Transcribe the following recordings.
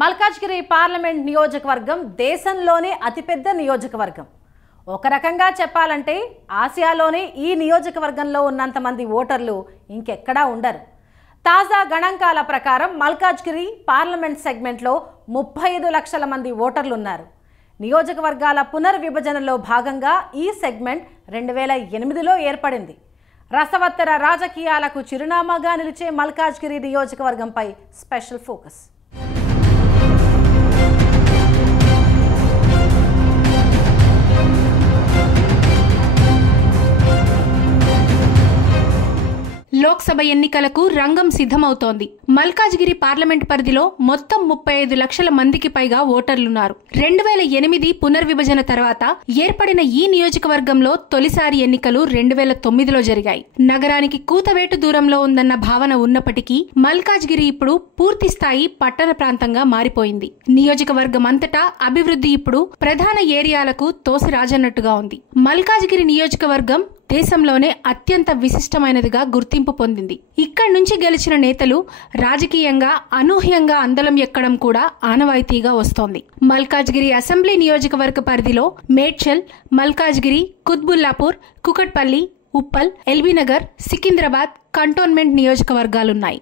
Malkajgiri parliament నియోజకవర్గం దేశంలోనే అతిపెద్ద నియోజకవర్గం. ఒక రకంగా చెప్పాలంటే ఆసియాలోనే ఈ నియోజకవర్గంలో ఉన్నంత మంది ఓటర్లు ఇంకెక్కడా ఉండరు. తాజా గణాంకాల ప్రకారం మల్కాజ్గిరి పార్లమెంట్ సెగ్మెంట్లో 35 లక్షల మంది ఓటర్లు ఉన్నారు. నియోజకవర్గాల పునర్విభజనలో భాగంగా ఈ సెగ్మెంట్ 2008లో ఏర్పడింది. రసవత్తర రాజకీయాలకు చిరునామాగా నిలిచే మల్కాజ్గిరి నియోజకవర్గంపై స్పెషల్ ఫోకస్. లోక్సభ ఎన్నికలకు రంగం సిద్ధమవుతోంది. మల్కాజ్గిరి పార్లమెంట్ పరిధిలో మొత్తం 35 లక్షల మందికి పైగా ఓటర్లున్నారు. 2008 పునర్విభజన తర్వాత ఏర్పడిన ఈ నియోజకవర్గంలో తొలిసారి ఎన్నికలు 2009లో జరిగాయి. నగరానికి కూతవేటు దూరంలో ఉందన్న భావన ఉన్నప్పటికీ మల్కాజ్గిరి ఇప్పుడు పూర్తి స్థాయి పట్టణ ప్రాంతంగా మారిపోయింది. నియోజకవర్గం అంతటా అభివృద్ధి ఇప్పుడు ప్రధాన ఏరియాలకు తోసిరాజన్నట్టుగా ఉంది. మల్కాజ్గిరి నియోజకవర్గం దేశంలోనే అత్యంత విశిష్టమైనదిగా గుర్తింపు పొందింది. ఇక్కడి నుంచి గెలిచిన నేతలు రాజకీయంగా అనూహ్యంగా అందలం ఎక్కడం కూడా ఆనవాయితీగా వస్తోంది. మల్కాజ్గిరి అసెంబ్లీ నియోజకవర్గ పరిధిలో మేడ్చల్, మల్కాజ్గిరి, కుత్బుల్లాపూర్, కుకట్పల్లి, ఉప్పల్, ఎల్బీనగర్, సికింద్రాబాద్ కంటోన్మెంట్ నియోజకవర్గాలున్నాయి.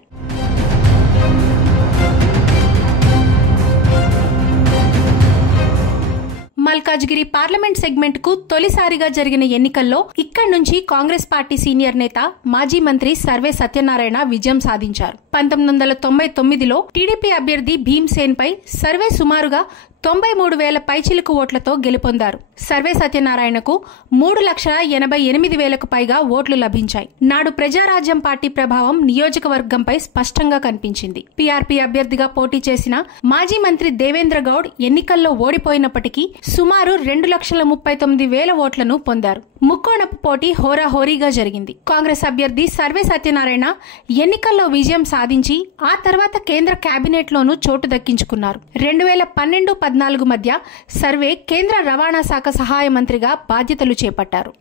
మల్కాజ్గిరి పార్లమెంట్ సెగ్మెంట్ కు తొలిసారిగా జరిగిన ఎన్నికల్లో ఇక్కడి నుంచి కాంగ్రెస్ పార్టీ సీనియర్ నేత మాజీ మంత్రి సర్వే సత్యనారాయణ విజయం సాధించారు. 1999లో టీడీపీ అభ్యర్థి భీమ్సేన్ పై సర్వే సుమారుగా 93,000 పైచిలుకు ఓట్లతో గెలుపొందారు. సర్వే సత్యనారాయణకు 3,88,000కు పైగా ఓట్లు లభించాయి. నాడు ప్రజారాజ్యం పార్టీ ప్రభావం నియోజకవర్గంపై స్పష్టంగా కనిపించింది. పీఆర్పీ అభ్యర్థిగా పోటీ చేసిన మాజీ మంత్రి దేవేంద్ర గౌడ్ ఎన్నికల్లో ఓడిపోయినప్పటికీ సుమారు 2,39,000 ఓట్లను పొందారు. ముక్కోణపు పోటీ హోరాహోరీగా జరిగింది. కాంగ్రెస్ అభ్యర్థి సర్వే సత్యనారాయణ ఎన్నికల్లో విజయం సాధించి ఆ తర్వాత కేంద్ర కేబినెట్ లోనూ చోటు దక్కించుకున్నారు. 2012-14 మధ్య సర్వే కేంద్ర రవాణా శాఖ సహాయ మంత్రిగా బాధ్యతలు చేపట్టారు.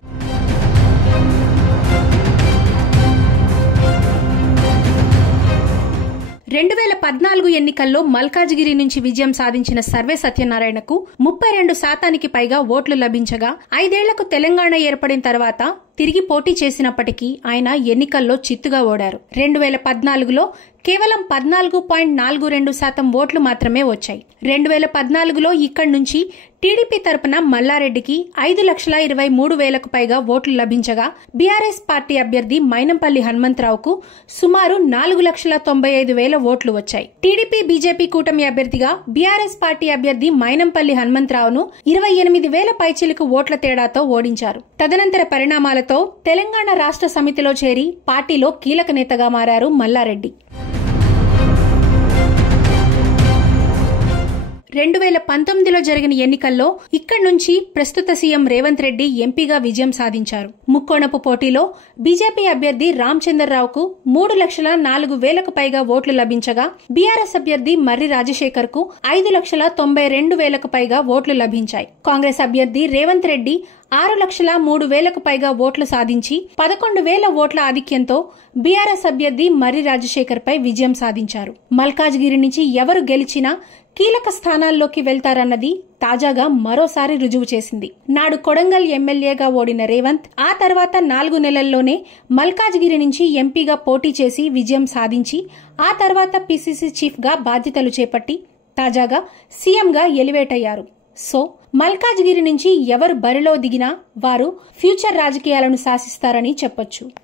2014 ఎన్నికల్లో మల్కాజ్గిరి నుంచి విజయం సాధించిన సర్వే సత్యనారాయణకు 32% పైగా ఓట్లు లభించగా 5 ఏళ్లకు తెలంగాణ ఏర్పడిన తర్వాత తిరిగి పోటీ చేసినప్పటికీ ఆయన ఎన్నికల్లో చిత్తుగా ఓడారు. 2014లో కేవలం 14.42% ఓట్లు మాత్రమే వచ్చాయి. 2014లో ఇక్కడి నుంచి టీడీపీ తరపున మల్లారెడ్డికి 5,23,000కు పైగా ఓట్లు లభించగా బీఆర్ఎస్ పార్టీ అభ్యర్థి మైనంపల్లి హనుమంతరావుకు సుమారు 4,95,000 ఓట్లు వచ్చాయి. టీడీపీ బీజేపీ కూటమి అభ్యర్థిగా బీఆర్ఎస్ పార్టీ అభ్యర్థి మైనంపల్లి హనుమంతరావును 28,000 పైచిలుకు ఓట్ల తేడాతో ఓడించారు. తదనంతర పరిణామాలతో తెలంగాణ రాష్ట్ర సమితిలో చేరి పార్టీలో కీలక నేతగా మారారు మల్లారెడ్డి. 2019లో జరిగిన ఎన్నికల్లో ఇక్కడి నుంచి ప్రస్తుత సీఎం రేవంత్ రెడ్డి ఎంపీగా విజయం సాధించారు. ముక్కోణపు పోటీలో బీజేపీ అభ్యర్థి రామచంద్రరావుకు 3,04,000కు పైగా ఓట్లు లభించగా బీఆర్ఎస్ అభ్యర్థి మర్రి రాజశేఖర్ కు 5,92,000కు పైగా ఓట్లు లభించాయి. కాంగ్రెస్ అభ్యర్థి రేవంత్ రెడ్డి 6,03,000కు పైగా ఓట్లు సాధించి 11,000 ఓట్ల ఆధిక్యంతో బీఆర్ఎస్ అభ్యర్థి మర్రి రాజశేఖర్ పై విజయం సాధించారు. మల్కాజ్గిరి నుంచి ఎవరు గెలిచినా కీలక స్థానాల్లోకి వెళ్తారన్నది తాజాగా మరోసారి రుజువు చేసింది. నాడు కొడంగల్ ఎమ్మెల్యేగా ఓడిన రేవంత్ ఆ తర్వాత 4 నెలల్లోనే మల్కాజ్గిరి నుంచి ఎంపీగా పోటీ చేసి విజయం సాధించి ఆ తర్వాత పీసీసీ చీఫ్ గా బాధ్యతలు చేపట్టి తాజాగా సీఎంగా ఎలివేట్ అయ్యారు. సో మల్కాజ్గిరి నుంచి ఎవరు బరిలో దిగినా వారు ఫ్యూచర్ రాజకీయాలను శాసిస్తారని చెప్పొచ్చు.